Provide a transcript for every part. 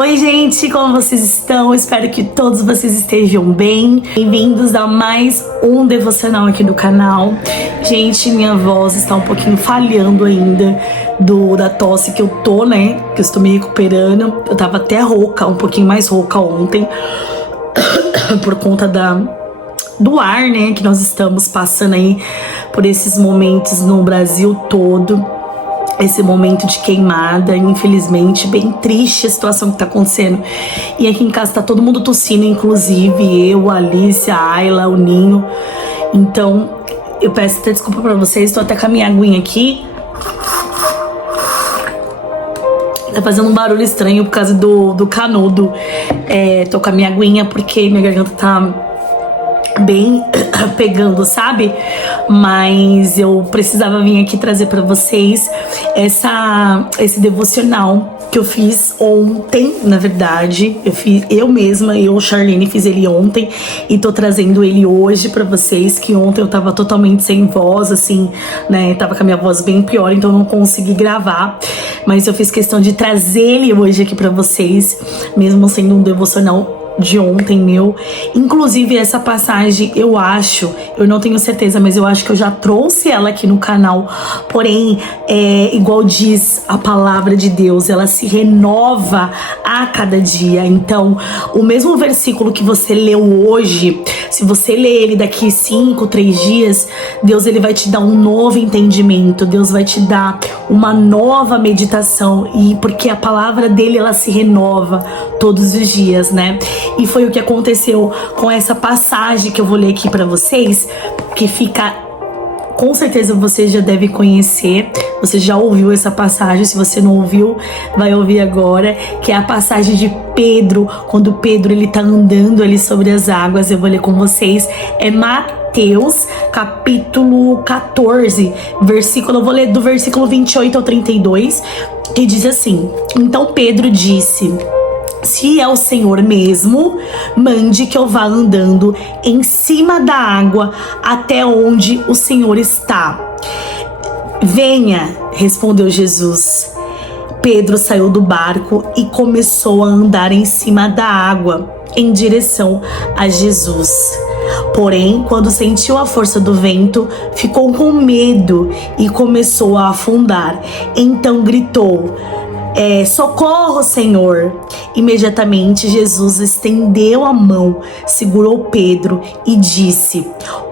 Oi gente, como vocês estão? Espero que todos vocês estejam bem. Bem-vindos a mais um devocional aqui do canal. Gente, minha voz está um pouquinho falhando ainda da tosse que eu tô, né? Que eu estou me recuperando. Eu tava até rouca, um pouquinho mais rouca ontem, por conta do ar, né? Que nós estamos passando aí por esses momentos no Brasil todo. Esse momento de queimada, infelizmente, bem triste a situação que tá acontecendo. E aqui em casa tá todo mundo tossindo, inclusive eu, a Alice, a Ayla, o Ninho. Então, eu peço até desculpa pra vocês, tô até com a minha aguinha aqui. Tá fazendo um barulho estranho por causa do canudo. Tô com a minha aguinha porque minha garganta tá bem pegando, sabe? Mas eu precisava vir aqui trazer pra vocês esse devocional que eu fiz ontem, na verdade. Eu mesma, Charlene, fiz ele ontem e tô trazendo ele hoje pra vocês, que ontem eu tava totalmente sem voz, assim, né? Tava com a minha voz bem pior, então eu não consegui gravar. Mas eu fiz questão de trazer ele hoje aqui pra vocês, mesmo sendo um devocional de ontem meu. Inclusive essa passagem, eu não tenho certeza, mas eu acho que eu já trouxe ela aqui no canal. Porém, igual diz a palavra de Deus, ela se renova a cada dia. Então, o mesmo versículo que você leu hoje, se você ler ele daqui 5, 3 dias, Deus ele vai te dar um novo entendimento, Deus vai te dar uma nova meditação, e porque a palavra dele, ela se renova todos os dias, né? E foi o que aconteceu com essa passagem que eu vou ler aqui pra vocês, que fica, com certeza você já deve conhecer, você já ouviu essa passagem. Se você não ouviu, vai ouvir agora, que é a passagem de Pedro, quando Pedro ele tá andando ali sobre as águas. Eu vou ler com vocês, é Mateus capítulo 14, eu vou ler do versículo 28 ao 32, que diz assim: Então Pedro disse: Se é o Senhor mesmo, mande que eu vá andando em cima da água até onde o Senhor está. Venha, respondeu Jesus. Pedro saiu do barco e começou a andar em cima da água, em direção a Jesus. Porém, quando sentiu a força do vento, ficou com medo e começou a afundar. Então gritou: socorro, Senhor! Imediatamente Jesus estendeu a mão, segurou Pedro e disse: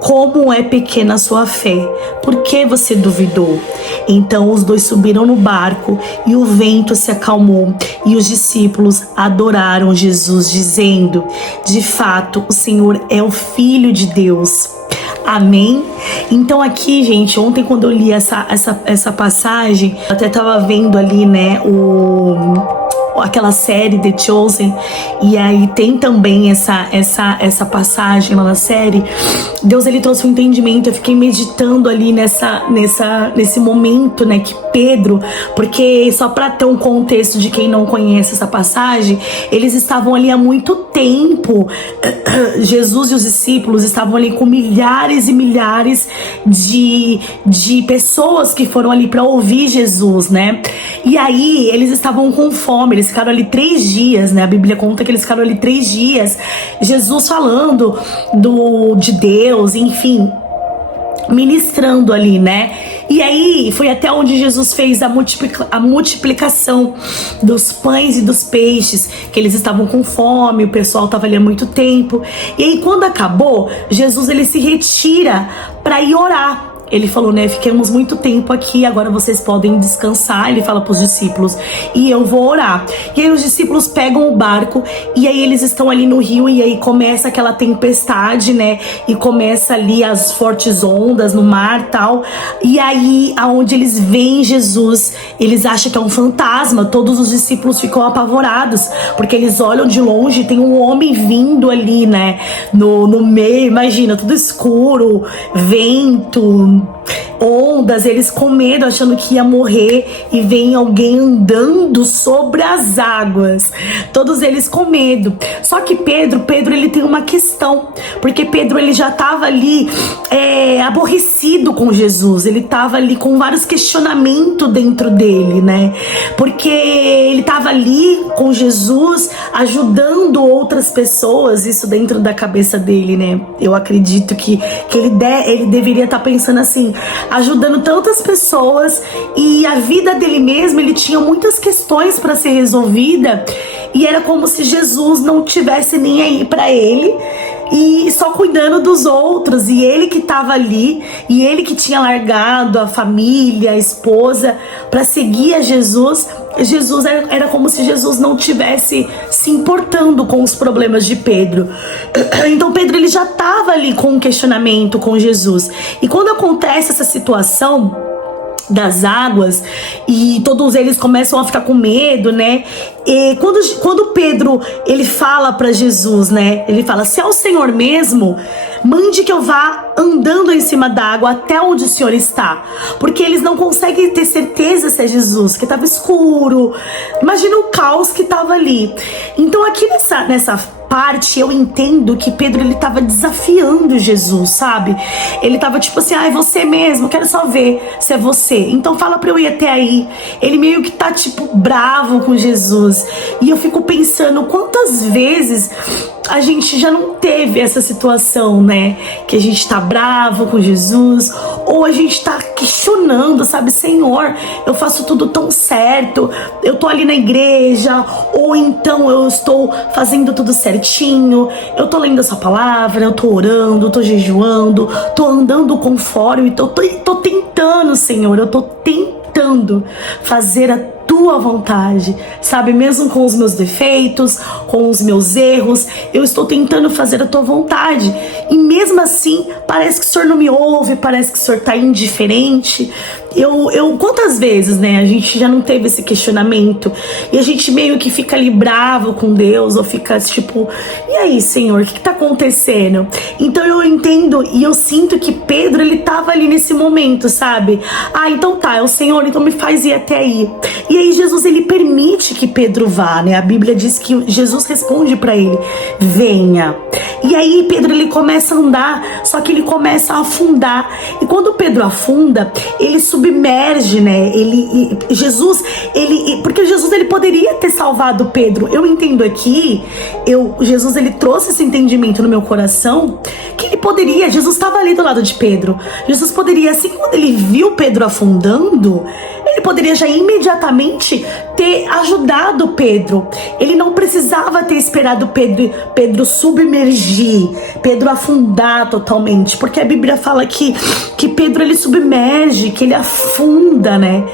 Como é pequena a sua fé, por que você duvidou? Então os dois subiram no barco e o vento se acalmou, e os discípulos adoraram Jesus, dizendo: De fato, o Senhor é o Filho de Deus. Amém? Então aqui, gente, ontem quando eu li essa passagem, eu até tava vendo ali, né, aquela série The Chosen, e aí tem também essa passagem lá na série. Deus ele trouxe um entendimento. Eu fiquei meditando ali nesse momento, né, que Pedro, porque só para ter um contexto de quem não conhece essa passagem, eles estavam ali há muito tempo. Jesus e os discípulos estavam ali com milhares e milhares de pessoas que foram ali para ouvir Jesus, né? E aí eles estavam com fome, eles ficaram ali 3 dias, né? A Bíblia conta que eles ficaram ali 3 dias, Jesus falando de Deus, enfim, ministrando ali, né? E aí foi até onde Jesus fez a multiplicação dos pães e dos peixes, que eles estavam com fome, o pessoal estava ali há muito tempo. E aí quando acabou, Jesus ele se retira para ir orar. Ele falou, né, fiquemos muito tempo aqui, agora vocês podem descansar. Ele fala pros discípulos, e eu vou orar. E aí os discípulos pegam o barco, e aí eles estão ali no rio, e aí começa aquela tempestade, né, e começa ali as fortes ondas no mar e tal. E aí, aonde eles veem Jesus, eles acham que é um fantasma. Todos os discípulos ficam apavorados, porque eles olham de longe, tem um homem vindo ali, né, no meio, imagina, tudo escuro, vento, ondas, eles com medo, achando que ia morrer, e vem alguém andando sobre as águas. Todos eles com medo. Só que Pedro ele tem uma questão, porque Pedro ele já estava ali aborrecido com Jesus, ele estava ali com vários questionamentos dentro dele, né? Porque ele estava ali com Jesus, ajudando outras pessoas, isso dentro da cabeça dele, né? Eu acredito que ele deveria estar pensando assim, ajudando tantas pessoas, e a vida dele mesmo, ele tinha muitas questões para ser resolvida, e era como se Jesus não tivesse nem aí para ele, e só cuidando dos outros, e ele que estava ali, e ele que tinha largado a família, a esposa, para seguir a Jesus. Era como se Jesus não tivesse se importando com os problemas de Pedro. Então Pedro ele já estava ali com um questionamento com Jesus, e quando acontece essa situação das águas, e todos eles começam a ficar com medo, né? E quando Pedro ele fala para Jesus, né? Ele fala: se é o Senhor mesmo, mande que eu vá andando em cima da água até onde o Senhor está. Porque eles não conseguem ter certeza se é Jesus, que estava escuro. Imagina o caos que estava ali. Então aqui nessa parte eu entendo que Pedro ele tava desafiando Jesus, sabe? Ele tava tipo assim: é você mesmo, quero só ver se é você, então fala pra eu ir até aí. Ele meio que tá tipo bravo com Jesus, e eu fico pensando quantas vezes a gente já não teve essa situação, né? Que a gente tá bravo com Jesus, ou a gente tá questionando, sabe? Senhor, eu faço tudo tão certo, eu tô ali na igreja, ou então eu estou fazendo tudo certinho, eu tô lendo a sua palavra, eu tô orando, tô jejuando, tô andando conforme, tô tentando, Senhor, eu tô tentando fazer a tua vontade, sabe? Mesmo com os meus defeitos, com os meus erros, eu estou tentando fazer a tua vontade, e mesmo assim parece que o Senhor não me ouve, parece que o Senhor tá indiferente. Quantas vezes, né, a gente já não teve esse questionamento, e a gente meio que fica ali bravo com Deus, ou fica tipo: e aí, Senhor, o que tá acontecendo? Então eu entendo e eu sinto que Pedro ele tava ali nesse momento, sabe? Então tá, é o Senhor, então me faz ir até aí. E aí Jesus ele permite que Pedro vá, né? A Bíblia diz que Jesus responde pra ele: venha. E aí Pedro ele começa a andar, só que ele começa a afundar. E quando Pedro afunda, ele submerge, né? Porque Jesus ele poderia ter salvado Pedro. Eu entendo aqui, Jesus ele trouxe esse entendimento no meu coração, que ele poderia, Jesus estava ali do lado de Pedro. Jesus poderia, assim, quando ele viu Pedro afundando, ele poderia já imediatamente ter ajudado Pedro. Ele não precisava ter esperado Pedro submergir, Pedro afundar totalmente, porque a Bíblia fala que Pedro ele submerge, que ele afunda, né?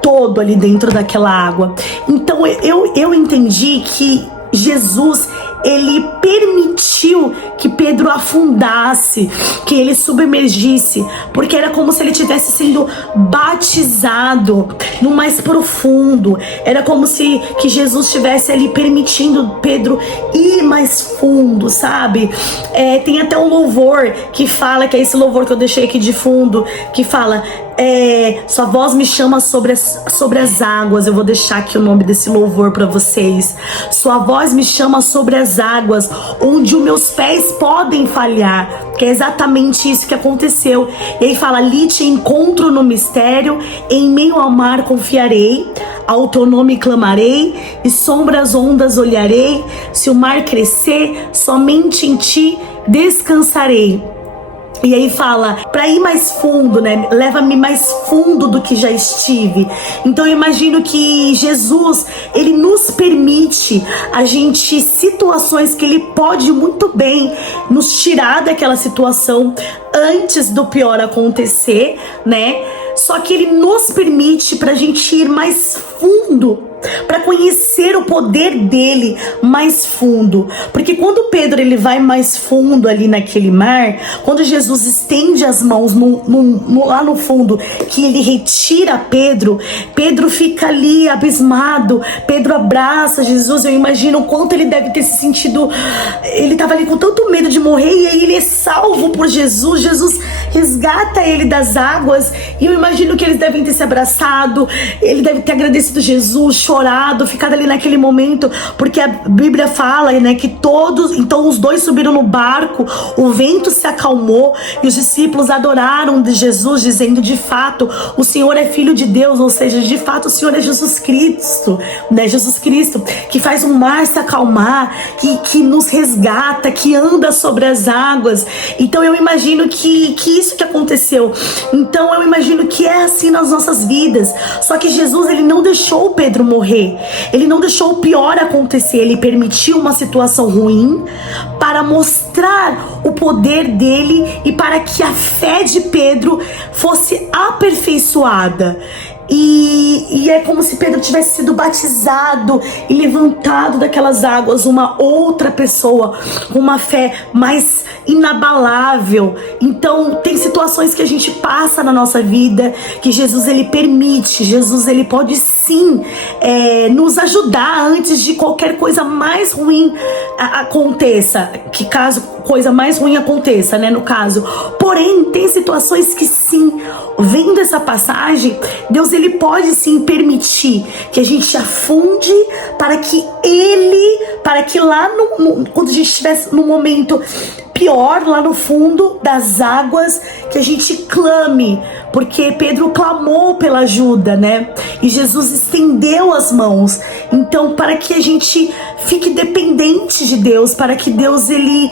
Todo ali dentro daquela água. Então eu entendi que Jesus ele permitiu que Pedro afundasse, que ele submergisse, porque era como se ele estivesse sendo batizado no mais profundo. Era como se que Jesus estivesse ali permitindo Pedro ir mais fundo, sabe? Tem até um louvor que fala, que é esse louvor que eu deixei aqui de fundo, que fala: sua voz me chama sobre as águas. Eu vou deixar aqui o nome desse louvor para vocês. Sua voz me chama sobre as águas, onde os meus pés podem falhar, que é exatamente isso que aconteceu. E aí fala: ali te encontro no mistério, em meio ao mar confiarei, ao teu nome clamarei, e sombra as ondas olharei, se o mar crescer, somente em ti descansarei. E aí fala, para ir mais fundo, né? Leva-me mais fundo do que já estive. Então eu imagino que Jesus, ele nos permite a gente situações que ele pode muito bem nos tirar daquela situação antes do pior acontecer, né? Só que ele nos permite pra gente ir mais fundo para conhecer o poder dele mais fundo. Porque quando Pedro ele vai mais fundo ali naquele mar, quando Jesus estende as mãos lá no fundo, que ele retira Pedro, Pedro fica ali abismado, Pedro abraça Jesus. Eu imagino o quanto ele deve ter se sentido, ele estava ali com tanto medo de morrer, e aí ele é salvo por Jesus, Jesus resgata ele das águas, e eu imagino que eles devem ter se abraçado, ele deve ter agradecido Jesus, chorado, ficado ali naquele momento, porque a Bíblia fala, né, que então os dois subiram no barco, o vento se acalmou, e os discípulos adoraram de Jesus, dizendo: de fato, o Senhor é Filho de Deus, ou seja, de fato o Senhor é Jesus Cristo, né, Jesus Cristo, que faz o mar se acalmar, que nos resgata, que anda sobre as águas. Então eu imagino que isso que aconteceu. Então eu imagino que é assim nas nossas vidas. Só que Jesus, ele não deixou Pedro morrer, ele não deixou o pior acontecer, ele permitiu uma situação ruim para mostrar o poder dele e para que a fé de Pedro fosse aperfeiçoada. E é como se Pedro tivesse sido batizado e levantado daquelas águas, uma outra pessoa com uma fé mais inabalável. Então tem situações que a gente passa na nossa vida que Jesus ele permite, Jesus ele pode sim nos ajudar antes de qualquer coisa mais ruim aconteça, que caso coisa mais ruim aconteça, né, no caso. Porém, tem situações que sim, vendo essa passagem, Deus ele pode sim permitir que a gente afunde para que lá quando a gente estivesse no momento pior, lá no fundo das águas, que a gente clame, porque Pedro clamou pela ajuda, né? E Jesus estendeu as mãos. Então, para que a gente fique dependente de Deus, para que Deus ele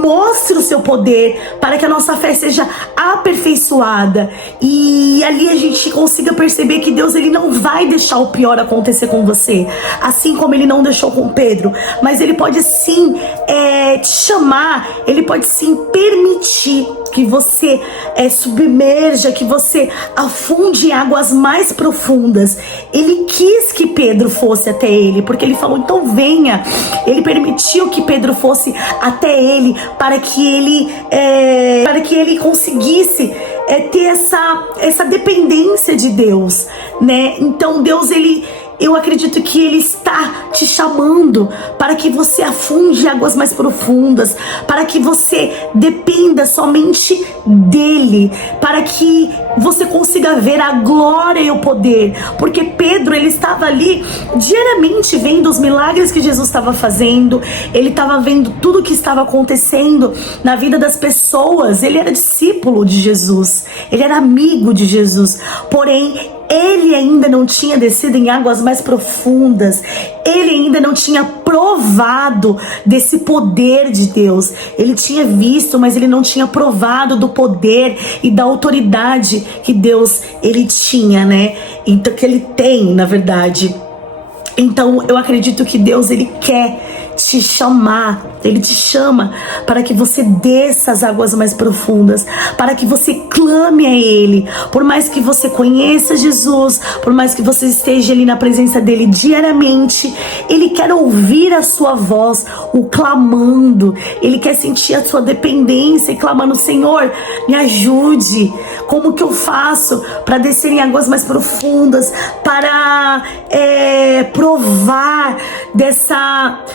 mostre o seu poder, para que a nossa fé seja aperfeiçoada, e ali a gente consiga perceber que Deus ele não vai deixar o pior acontecer com você, assim como ele não deixou com Pedro, mas ele pode sim te chamar, ele pode sim permitir que você submerja, que você afunde em águas mais profundas. Ele quis que Pedro fosse até ele, porque ele falou: então venha. Ele permitiu que Pedro fosse até ele, para que ele conseguisse ter essa dependência de Deus, né? Então Deus eu acredito que ele está te chamando para que você afunde águas mais profundas, para que você dependa somente dele, para que você consiga ver a glória e o poder, porque Pedro ele estava ali diariamente vendo os milagres que Jesus estava fazendo, ele estava vendo tudo que estava acontecendo na vida das pessoas. Ele era discípulo de Jesus, ele era amigo de Jesus, porém ele ainda não tinha descido em águas mais profundas, ele ainda não tinha provado desse poder de Deus. Ele tinha visto, mas ele não tinha provado do poder e da autoridade que Deus ele tinha, né? Então, que ele tem, na verdade. Então eu acredito que Deus ele quer te chamar, ele te chama para que você desça as águas mais profundas, para que você clame a ele. Por mais que você conheça Jesus, por mais que você esteja ali na presença dele diariamente, ele quer ouvir a sua voz, o clamando. Ele quer sentir a sua dependência e clamando: Senhor, me ajude. Como que eu faço para descer em águas mais profundas, para provar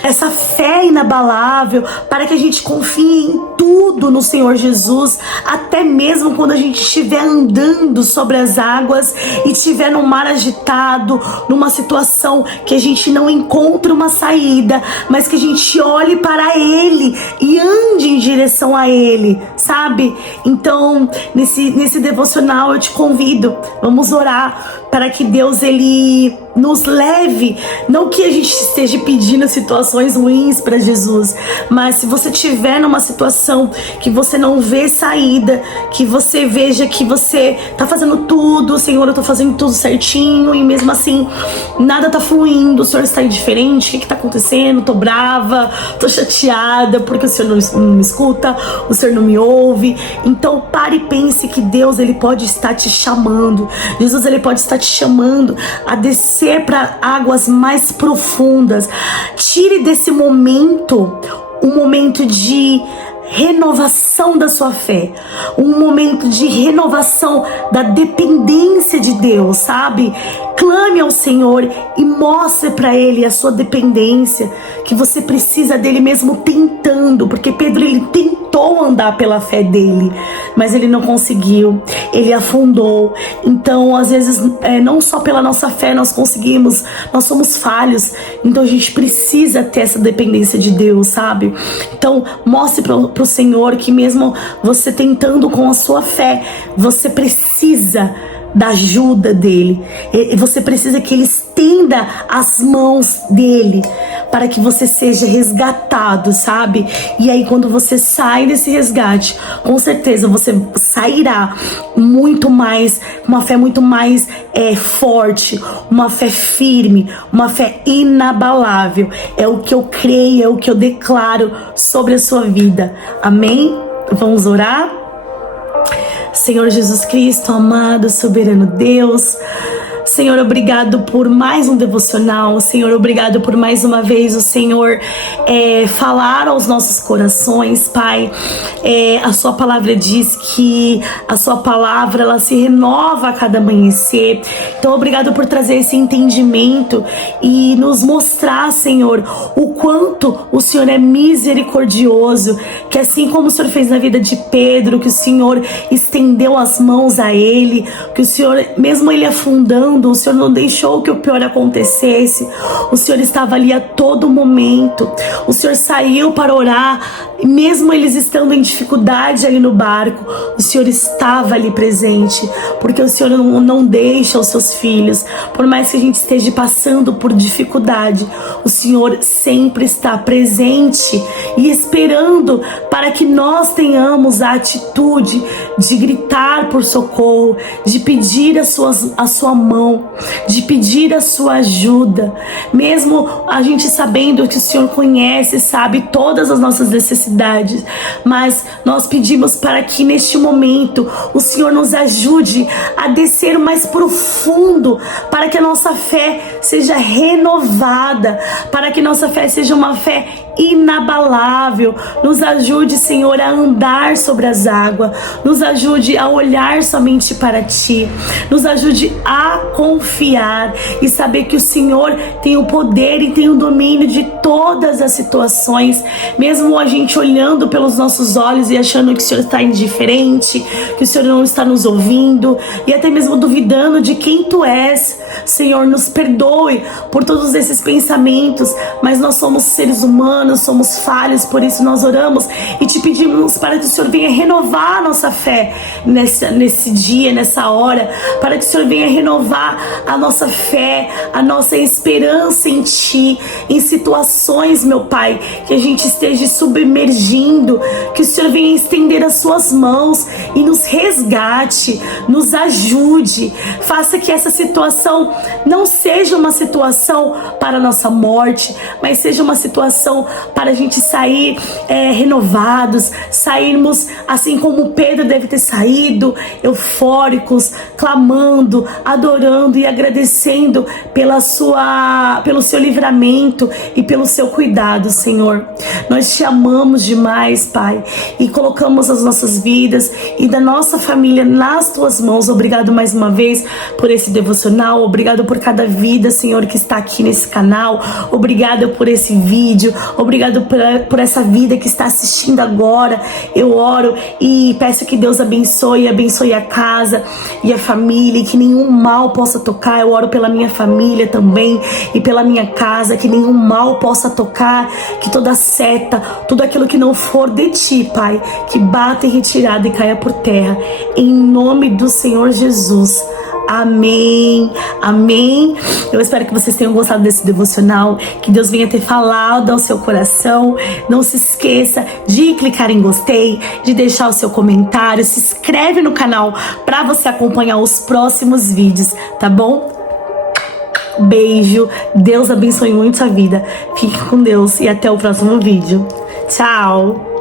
essa fé inabalável, para que a gente confie em tudo no Senhor Jesus, até mesmo quando a gente estiver andando sobre as águas e estiver num mar agitado, numa situação que a gente não encontra uma saída, mas que a gente olhe para ele e ande em direção a ele, sabe? Então, nesse devocional eu te convido, vamos orar para que Deus ele nos leve sabe? Não que a gente esteja pedindo situações ruins para Jesus, mas se você estiver numa situação que você não vê saída, que você veja que você tá fazendo tudo, Senhor, eu tô fazendo tudo certinho e mesmo assim nada tá fluindo, o Senhor está indiferente, o que tá acontecendo? Tô brava, tô chateada porque o Senhor não me escuta, o Senhor não me ouve. Então pare e pense que Deus, ele pode estar te chamando. Jesus, ele pode estar te chamando a descer para águas mais profundas. Tire desse momento um momento de renovação da sua fé, um momento de renovação da dependência de Deus, sabe? Clame ao Senhor e mostre para Ele a sua dependência, que você precisa dele mesmo tentando, porque Pedro, ele tentou andar pela fé dele, mas ele não conseguiu, ele afundou. Então, às vezes, não só pela nossa fé nós conseguimos, nós somos falhos, então a gente precisa ter essa dependência de Deus, sabe? Então, mostre pro Senhor que mesmo você tentando com a sua fé, você precisa da ajuda dele, você precisa que ele estenda as mãos dele para que você seja resgatado, sabe? E aí quando você sai desse resgate, com certeza você sairá muito mais, uma fé muito mais forte, uma fé firme, uma fé inabalável. É o que eu creio, é o que eu declaro sobre a sua vida. Amém? Vamos orar? Senhor Jesus Cristo, amado, soberano Deus, Senhor, obrigado por mais um devocional. Senhor, obrigado por mais uma vez o Senhor falar aos nossos corações, Pai. A sua palavra diz que a sua palavra, ela se renova a cada amanhecer. Então, obrigado por trazer esse entendimento e nos mostrar, Senhor, o quanto o Senhor é misericordioso, que assim como o Senhor fez na vida de Pedro, que o Senhor estendeu as mãos a ele, que o Senhor, mesmo ele afundando, o Senhor não deixou que o pior acontecesse. O Senhor estava ali a todo momento. O Senhor saiu para orar, mesmo eles estando em dificuldade ali no barco, o Senhor estava ali presente, porque o Senhor não deixa os seus filhos, por mais que a gente esteja passando por dificuldade, o Senhor sempre está presente e esperando para que nós tenhamos a atitude de gritar por socorro, de pedir a sua mão, de pedir a sua ajuda, mesmo a gente sabendo que o Senhor conhece, sabe todas as nossas necessidades, mas nós pedimos para que neste momento o Senhor nos ajude a descer mais profundo, para que a nossa fé seja renovada, para que nossa fé seja uma fé inabalável. Nos ajude, Senhor, a andar sobre as águas, nos ajude a olhar somente para Ti, nos ajude a confiar e saber que o Senhor tem o poder e tem o domínio de todas as situações, mesmo a gente olhando pelos nossos olhos e achando que o Senhor está indiferente, que o Senhor não está nos ouvindo e até mesmo duvidando de quem Tu és. Senhor, nos perdoe por todos esses pensamentos, mas nós somos seres humanos, somos falhos, por isso nós oramos e Te pedimos para que o Senhor venha renovar a nossa fé nesse dia, nessa hora, para que o Senhor venha renovar a nossa fé, a nossa esperança em Ti, em situações, meu Pai, que a gente esteja submergindo, que o Senhor venha estender as Suas mãos e nos resgate, nos ajude, faça que essa situação não seja uma situação para a nossa morte, mas seja uma situação para a gente sair renovados, sairmos assim como Pedro deve ter saído, eufóricos, clamando, adorando e agradecendo pelo Seu livramento e pelo Seu cuidado, Senhor. Nós Te amamos demais, Pai, e colocamos as nossas vidas e da nossa família nas Tuas mãos. Obrigado mais uma vez por esse devocional, obrigado por cada vida, Senhor, que está aqui nesse canal, obrigado por esse vídeo, obrigado por essa vida que está assistindo agora. Eu oro e peço que Deus abençoe a casa e a família, e que nenhum mal possa tocar. Eu oro pela minha família também e pela minha casa, que nenhum mal possa tocar, que toda seta, tudo aquilo que não for de Ti, Pai, que bata em retirada e caia por terra, em nome do Senhor Jesus. Amém, amém. Eu espero que vocês tenham gostado desse devocional, que Deus venha ter falado ao seu coração. Não se esqueça de clicar em gostei, de deixar o seu comentário, se inscreve no canal para você acompanhar os próximos vídeos, tá bom? Beijo, Deus abençoe muito sua vida. Fique com Deus e até o próximo vídeo. Tchau!